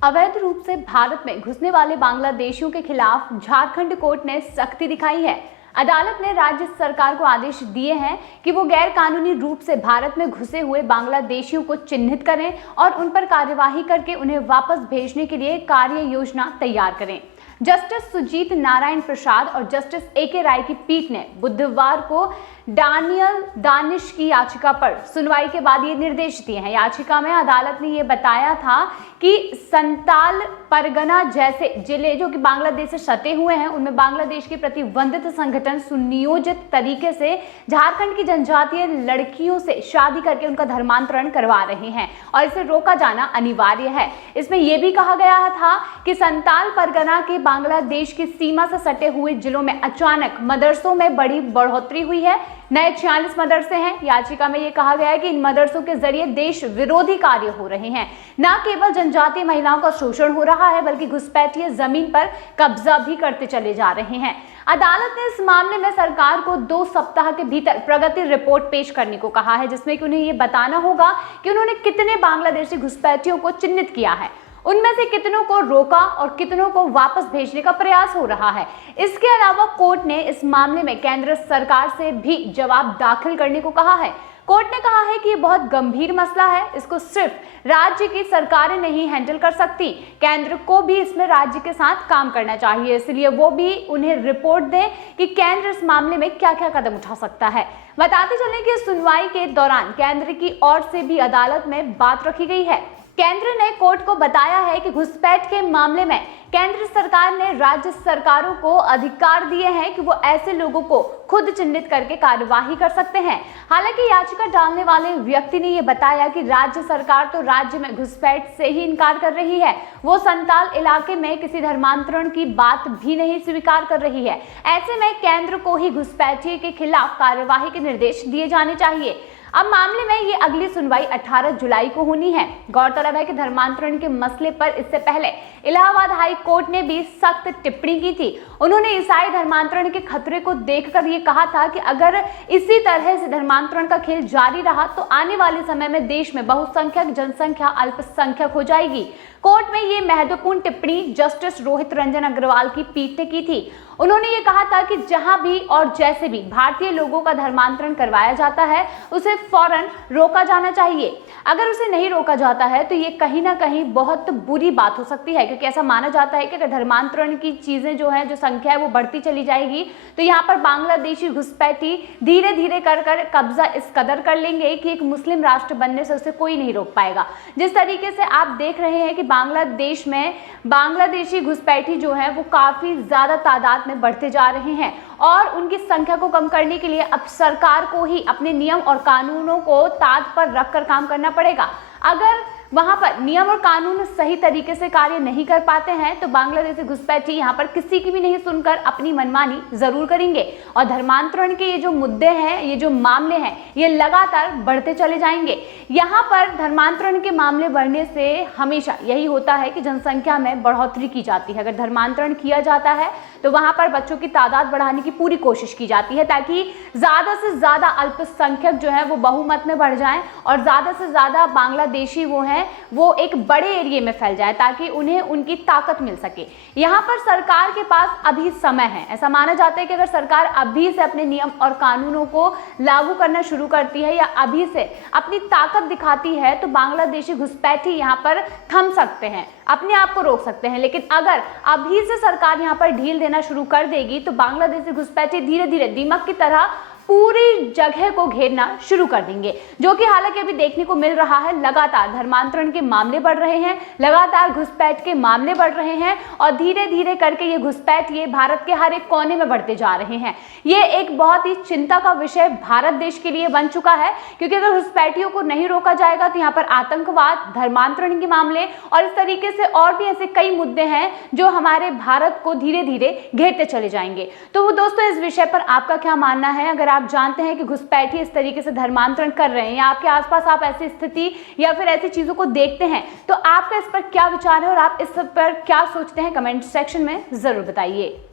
अवैध रूप से भारत में घुसने वाले बांग्लादेशियों के खिलाफ झारखंड कोर्ट ने सख्ती दिखाई है। अदालत ने राज्य सरकार को आदेश दिए हैं कि वो गैर कानूनी रूप से भारत में घुसे हुए बांग्लादेशियों को चिन्हित करें और उन पर कार्यवाही करके उन्हें वापस भेजने के लिए कार्य योजना तैयार करें। जस्टिस सुजीत नारायण प्रसाद और जस्टिस ए.के. राय की पीठ ने बुधवार को डानियल दानिश की याचिका पर सुनवाई के बाद ये निर्देश दिए हैं। याचिका में अदालत ने ये बताया था कि संताल परगना जैसे जिले जो कि बांग्लादेश से सटे हुए हैं, उनमें बांग्लादेश के प्रतिबंधित संगठन सुनियोजित तरीके से झारखंड की जनजातीय लड़कियों से शादी करके उनका धर्मांतरण करवा रहे हैं और इसे रोका जाना अनिवार्य है। इसमें यह भी कहा गया था कि संताल परगना के बांग्लादेश की सीमा से सटे हुए जिलों में अचानक मदरसों में बड़ी बढ़ोतरी हुई है। नए 46 मदरसे हैं। याचिका में यह कहा गया है कि इन मदरसों के जरिए देश विरोधी कार्य हो रहे हैं। न केवल जनजातीय महिलाओं का शोषण हो रहा है बल्कि घुसपैठिए जमीन पर कब्जा भी करते चले जा रहे हैं। अदालत ने इस मामले में सरकार को 2 सप्ताह के भीतर प्रगति रिपोर्ट पेश करने को कहा है, जिसमें कि उन्हें यह बताना होगा कि उन्होंने कितने बांग्लादेशी घुसपैठियों को चिन्हित किया है, उनमें से कितनों को रोका और कितनों को वापस भेजने का प्रयास हो रहा है। इसके अलावा कोर्ट ने इस मामले में केंद्र सरकार से भी जवाब दाखिल करने को कहा है। कोर्ट ने कहा है कि ये बहुत गंभीर मसला है, इसको सिर्फ राज्य की सरकारें नहीं हैंडल कर सकती, केंद्र को भी इसमें राज्य के साथ काम करना चाहिए। इसलिए वो भी उन्हें रिपोर्ट दें कि केंद्र इस मामले में क्या क्या कदम उठा सकता है। बताते चलें कि सुनवाई के दौरान केंद्र की ओर से भी अदालत में बात रखी गई है। केंद्र ने कोर्ट को बताया है कि घुसपैठ के मामले में केंद्र सरकार ने राज्य सरकारों को अधिकार दिए हैं कि वो ऐसे लोगों को खुद चिन्हित करके कार्यवाही कर सकते हैं। हालांकि याचिका डालने वाले व्यक्ति ने यह बताया कि राज्य सरकार तो राज्य में घुसपैठ से ही इनकार कर रही है, वो संताल इलाके में किसी धर्मांतरण की बात भी नहीं स्वीकार कर रही है। ऐसे में केंद्र को ही घुसपैठिए के खिलाफ कार्यवाही के निर्देश दिए जाने चाहिए। अब मामले में ये अगली सुनवाई 18 जुलाई को होनी है। गौरतलब है कि धर्मांतरण के मसले पर इससे पहले इलाहाबाद हाई कोर्ट ने भी सख्त टिप्पणी की थी। उन्होंने ईसाई धर्मांतरण के खतरे को देखकर ये कहा था कि अगर इसी तरह से धर्मांतरण का खेल जारी रहा तो आने वाले समय में देश में बहुसंख्यक जनसंख्या अल्पसंख्यक हो जाएगी। कोर्ट में ये महत्वपूर्ण टिप्पणी जस्टिस रोहित रंजन अग्रवाल की पीठ ने की थी। उन्होंने ये कहा था कि जहां भी और जैसे भी भारतीय लोगों का धर्मांतरण करवाया जाता है उसे फौरन रोका जाना चाहिए। अगर उसे नहीं रोका जाता है तो ये कहीं ना कहीं बहुत बुरी बात हो सकती है, क्योंकि ऐसा माना जाता है कि अगर धर्मांतरण की चीजें जो है, जो संख्या है वो बढ़ती चली जाएगी तो यहाँ पर बांग्लादेशी घुसपैठी धीरे धीरे कर कब्जा इस कदर कर लेंगे कि एक मुस्लिम राष्ट्र बनने से उसे कोई नहीं रोक पाएगा। जिस तरीके से आप देख रहे हैं कि बांग्लादेश में बांग्लादेशी घुसपैठी जो है वो काफी ज्यादा तादाद में बढ़ते जा रहे हैं और उनकी संख्या को कम करने के लिए अब सरकार को ही अपने नियम और कानूनों को ताक पर रखकर काम करना पड़ेगा। अगर वहां पर नियम और कानून सही तरीके से कार्य नहीं कर पाते हैं तो बांग्लादेशी घुसपैठी यहाँ पर किसी की भी नहीं सुनकर अपनी मनमानी जरूर करेंगे और धर्मांतरण के ये जो मुद्दे हैं, ये जो मामले हैं, ये लगातार बढ़ते चले जाएंगे। यहाँ पर धर्मांतरण के मामले बढ़ने से हमेशा यही होता है कि जनसंख्या में बढ़ोतरी की जाती है। अगर धर्मांतरण किया जाता है तो वहां पर बच्चों की तादाद बढ़ाने की पूरी कोशिश की जाती है ताकि ज्यादा से ज्यादा अल्पसंख्यक जो है वो बहुमत में बढ़ जाएं और ज्यादा से ज्यादा बांग्लादेशी वो हैं वो एक बड़े एरिया में फैल जाए ताकि उन्हें उनकी ताकत मिल सके। यहाँ पर सरकार के पास अभी समय है। ऐसा माना जाता है कि अगर सरकार अभी से अपने नियम और कानूनों को लागू करना शुरू करती है या अभी से अपनी ताकत दिखाती है तो बांग्लादेशी घुसपैठी यहाँ पर थम सकते हैं, अपने आप को रोक सकते हैं। लेकिन अगर अभी से सरकार यहाँ पर ढील देना शुरू कर देगी तो बांग्लादेशी घुसपैठी धीरे धीरे दीमक की तरह पूरी जगह को घेरना शुरू कर देंगे, जो कि हालांकि अभी देखने को मिल रहा है। लगातार धर्मांतरण के मामले बढ़ रहे हैं, लगातार घुसपैठ के मामले बढ़ रहे हैं और धीरे धीरे करके ये घुसपैठ ये भारत के हर एक कोने में बढ़ते जा रहे हैं। ये एक बहुत ही चिंता का विषय भारत देश के लिए बन चुका है, क्योंकि अगर घुसपैठियों को नहीं रोका जाएगा तो यहाँ पर आतंकवाद, धर्मांतरण के मामले और इस तरीके से और भी ऐसे कई मुद्दे हैं जो हमारे भारत को धीरे धीरे घेरते चले जाएंगे। तो वो दोस्तों, इस विषय पर आपका क्या मानना है? अगर आप जानते हैं कि घुसपैठी इस तरीके से धर्मांतरण कर रहे हैं या आपके आसपास आप ऐसी स्थिति या फिर ऐसी चीजों को देखते हैं तो आपका इस पर क्या विचार है और आप इस पर क्या सोचते हैं, कमेंट सेक्शन में जरूर बताइए।